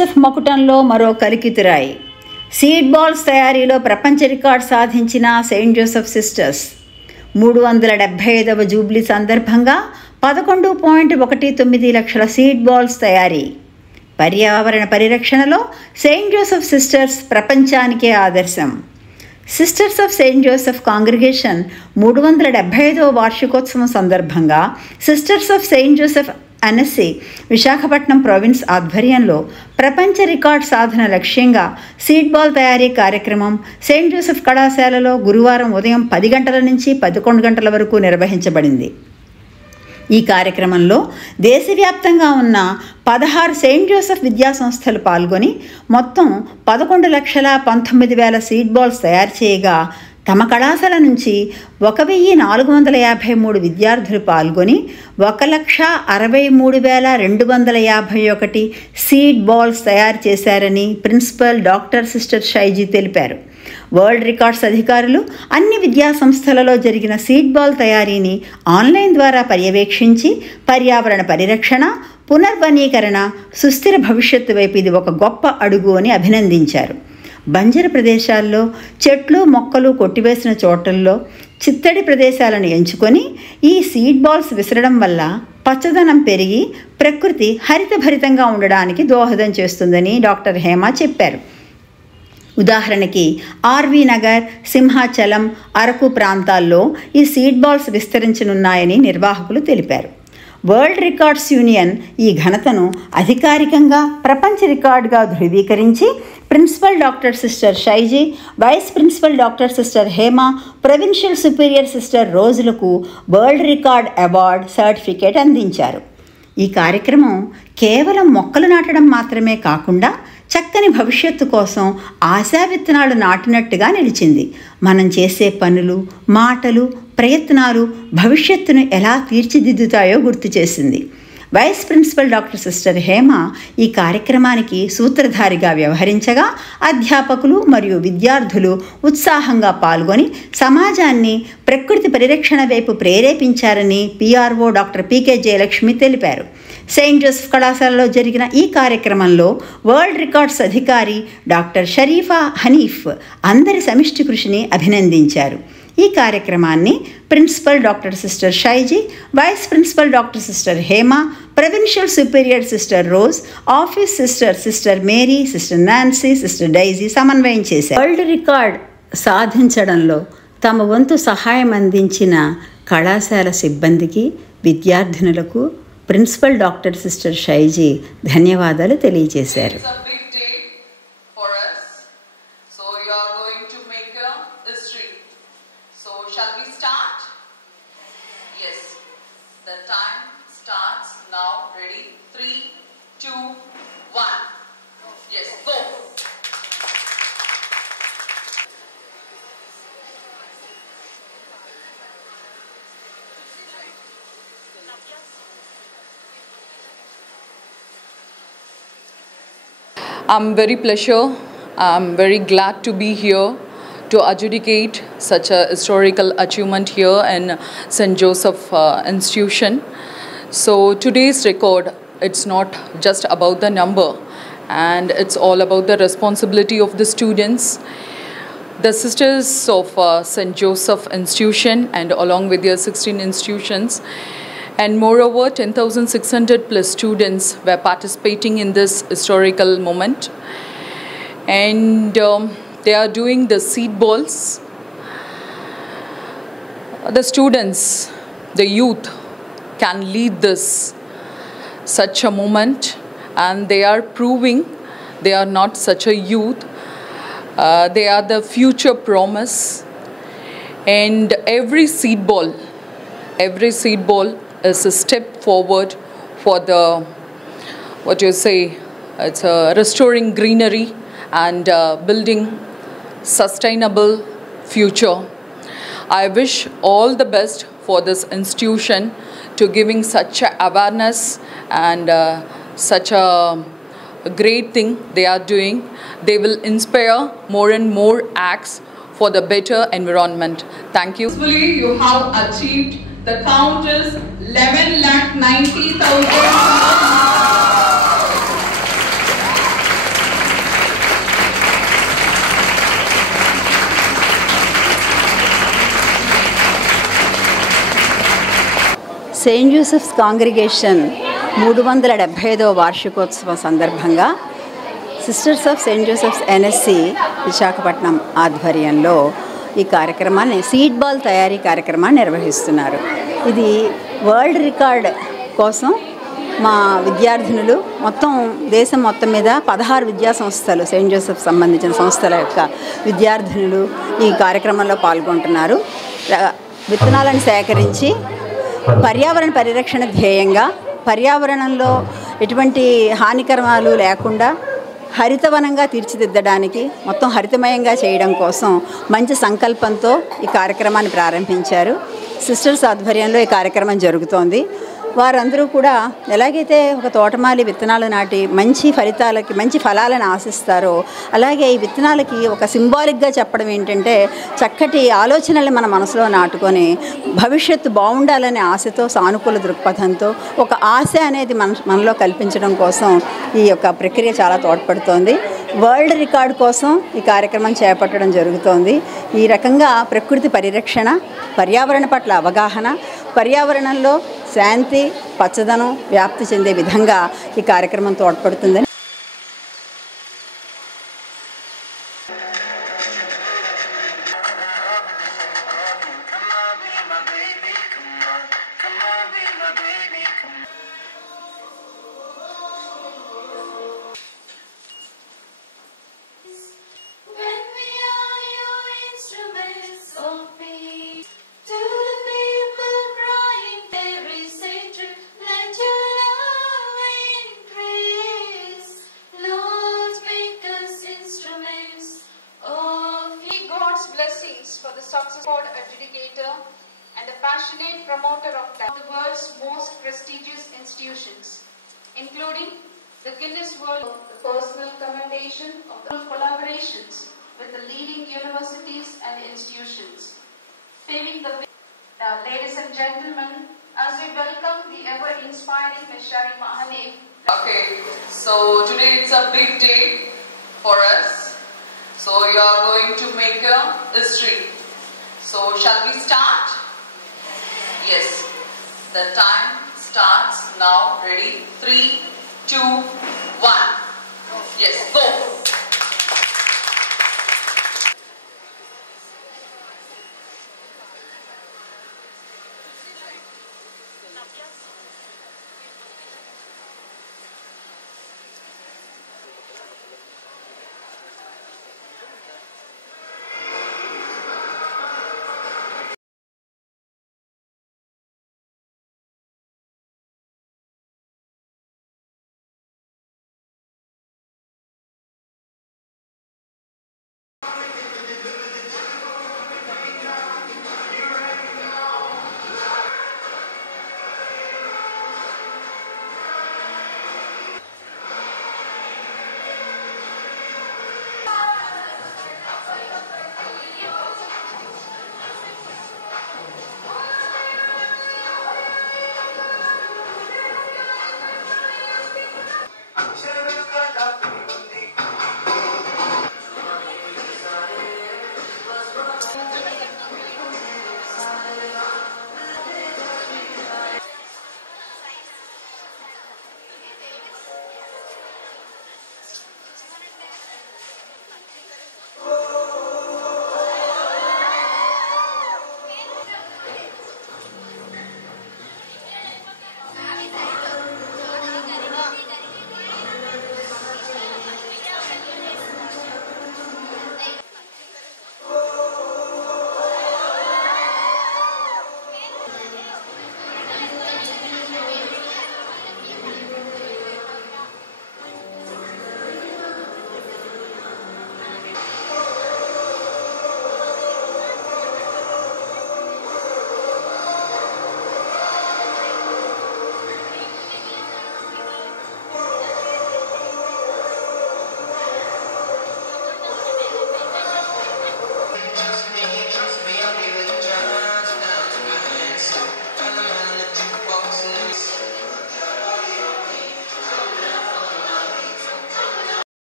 Joseph మకుటంలో మరో కలికితురాయి. Seed balls తయారీలో ప్రపంచ రికార్డు సాధించిన సెయింట్ జోసెఫ్ సిస్టర్స్ 375వ జూబ్లీ సందర్భంగా 11.19 లక్షల సీడ్ బాల్స్ తయారీ. పర్యావరణ పరిరక్షణలో సెయింట్ జోసెఫ్ సిస్టర్స్ ప్రపంచానికే ఆదర్శం. Sisters of saint Joseph congregation 375వ వార్షికోత్సవం సందర్భంగా sisters of saint Joseph NSC Visakhapatnam province ఆధ్వర్యంలో ప్రపంచ రికార్డ్ సాధన లక్ష్యంగా సీడ్ బాల్ తయారీ కార్యక్రమం సెయింట్ జోసెఫ్ కళాశాలలో గురువారం ఉదయం 10 గంటల నుంచి 11 గంటల వరకు నిర్వహించబడింది. ఈ కార్యక్రమంలో దేశవ్యాప్తంగా ఉన్న 16 సెయింట్ జోసెఫ్ విద్యా సంస్థలు పాల్గొని మొత్తం 11,19,000 సీడ్ బాల్స్ తయారు చేయగా తమ కళాశాల నుంచి 1,453 విద్యార్థులు పాల్గొని 1,63,251 సీడ్ బాల్స్ తయారు చేశారని ప్రిన్సిపల్ డాక్టర్ సిస్టర్ షైజీ తెలిపారు. వరల్డ్ రికార్డ్స్ అధికారులు అన్ని విద్యా సంస్థలలో జరిగిన సీడ్ బాల్ తయారీని ఆన్లైన్ ద్వారా పర్యవేక్షించి పర్యావరణ పరిరక్షణ, పునర్వనీకరణ, సుస్థిర భవిష్యత్తు వైపు ఇది ఒక గొప్ప అడుగు అని అభినందించారు. బంజరు ప్రదేశాల్లో చెట్లు మొక్కలు కొట్టివేసిన చోటల్లో చిత్తడి ప్రదేశాలను ఎంచుకొని ఈ సీడ్ బాల్స్ విసరడం వల్ల పచ్చదనం పెరిగి ప్రకృతి హరితభరితంగా ఉండడానికి దోహదం చేస్తుందని డాక్టర్ హేమ చెప్పారు. ఉదాహరణకి ఆర్వీ నగర్, సింహాచలం, అరకు ప్రాంతాల్లో ఈ సీడ్ బాల్స్ విస్తరించనున్నాయని నిర్వాహకులు తెలిపారు. వరల్డ్ రికార్డ్స్ యూనియన్ ఈ ఘనతను అధికారికంగా ప్రపంచ రికార్డుగా ధృవీకరించి principal doctor sister Shaiji, vice principal doctor sister Hema, provincial superior sister రోజులకు వరల్డ్ రికార్డ్ అవార్డ్ సర్టిఫికేట్ అందించారు. ఈ కార్యక్రమం కేవలం మొక్కలు నాటడం మాత్రమే కాకుండా చక్కని భవిష్యత్తు కోసం ఆశా విత్తనాలు నాటినట్టుగా నిలిచింది. మనం చేసే పనులు, మాటలు, ప్రయత్నాలు భవిష్యత్తును ఎలా తీర్చిదిద్దుతాయో గుర్తు చేసింది. Vice principal doctor sister Hema ఈ కార్యక్రమానికి సూత్రధారిగా వ్యవహరించగా అధ్యాపకులు మరియు విద్యార్థులు ఉత్సాహంగా పాల్గొని సమాజాన్ని ప్రకృతి పరిరక్షణ వైపు ప్రేరేపించారని పిఆర్ఓ డాక్టర్ పీకే జయలక్ష్మి తెలిపారు. సెయింట్ జోసెఫ్ కళాశాలలో జరిగిన ఈ కార్యక్రమంలో వరల్డ్ రికార్డ్స్ అధికారి డాక్టర్ షరీఫా హనీఫ్ అందరి సమిష్టి కృషిని అభినందించారు. ఈ కార్యక్రమాన్ని principal doctor sister Shaiji, vice principal doctor sister Hema, provincial superior sister Rose, office sister sister Mary, sister Nancy, sister Daisy సమన్వయం చేశారు. వరల్డ్ రికార్డ్ సాధించడంలో తమ వంతు సహాయం అందించిన కళాశాల సిబ్బందికి, విద్యార్థినులకు ప్రిన్సిపల్ డాక్టర్ సిస్టర్ షైజీ ధన్యవాదాలు తెలియజేశారు. Shall we start? Yes. The time starts now. Ready? 3, 2, 1. Yes, go. I'm very glad to be here to adjudicate such a historical achievement here in St. Joseph Institution. So today's record, it's not just about the number, and it's all about the responsibility of the students. The sisters of St. Joseph Institution and along with their 16 institutions, and moreover 10,600 plus students were participating in this historical moment. And they are doing the seed balls. The students, the youth can lead such a moment, and they are proving they are not such a youth. They are the future promise. And every seed ball is a step forward for it's restoring greenery and building sustainable future. I wish all the best for this institution to giving such awareness and such a great thing they are doing. They will inspire more and more acts for the better environment. Thank you. Successfully, you have achieved the count is 11,90,000. Saint Joseph's congregation 375వ వార్షికోత్సవం సందర్భంగా sisters of saint Joseph's NSC Visakhapatnam ఆధ్వర్యంలో ఈ కార్యక్రమాన్ని seed ball తయారీ కార్యక్రమాన్ని నిర్వహిస్తున్నారు. ఇది వరల్డ్ రికార్డ్ కోసం మా విద్యార్థినులు దేశం మొత్తం మీద 16 విద్యా సంస్థలు సెయింట్ జోసెఫ్ సంబంధించిన సంస్థల యొక్క విద్యార్థినులు ఈ కార్యక్రమంలో పాల్గొంటున్నారు. విత్తనాలను సేకరించి పర్యావరణ పరిరక్షణ ధ్యేయంగా పర్యావరణంలో ఎటువంటి హానికరమాలు లేకుండా హరితవనంగా తీర్చిదిద్దడానికి మొత్తం హరితమయంగా చేయడం కోసం మంచి సంకల్పంతో ఈ కార్యక్రమాన్ని ప్రారంభించారు. సిస్టర్స్ ఆధ్వర్యంలో ఈ కార్యక్రమం జరుగుతోంది. వారందరూ కూడా ఎలాగైతే ఒక తోటమాలి విత్తనాలు నాటి మంచి ఫలాలను ఆశిస్తారో అలాగే ఈ విత్తనాలకి ఒక సింబాలిక్గా చెప్పడం ఏంటంటే చక్కటి ఆలోచనలు మన మనసులో నాటుకొని భవిష్యత్తు బాగుండాలనే ఆశతో సానుకూల దృక్పథంతో ఒక ఆశ అనేది మనలో కల్పించడం కోసం ఈ యొక్క ప్రక్రియ చాలా తోడ్పడుతోంది. వరల్డ్ రికార్డ్ కోసం ఈ కార్యక్రమం చేపట్టడం జరుగుతోంది. ఈ రకంగా ప్రకృతి పరిరక్షణ, పర్యావరణ పట్ల అవగాహన, పర్యావరణంలో శాంతి, పచ్చదనం వ్యాప్తి చెందే విధంగా ఈ కార్యక్రమం తోడ్పడుతుందని blessings for the successful adjudicator and a passionate promoter of the world's most prestigious institutions, including the Guinness World, the personal commendation of the collaborations with the leading universities and institutions, paving the way. Ladies and gentlemen, as we welcome the ever-inspiring Ms. Shari Mahanev. Okay, so today it's a big day for us. So you are going to make a history. So shall we start? Yes. The time starts now. Ready? 3, 2, 1. Yes, go.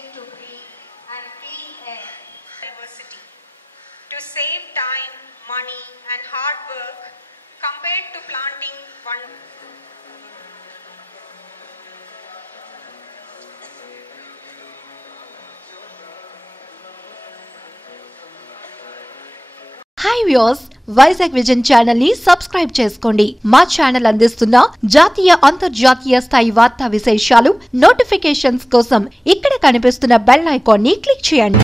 oxygen to breathe and clean air. Diversity. To save time, money and hard work compared to planting one. Hi viewers, Vizag vision channel ని subscribe చేసుకోండి. మా channel అందిస్తున్న జాతీయ అంతర్జాతీయ స్థాయి వార్తా విశేషాలు notifications కోసం ఇక్కడ కనిపిస్తున్న బెల్ ఐకాన్ ని క్లిక్ చేయండి.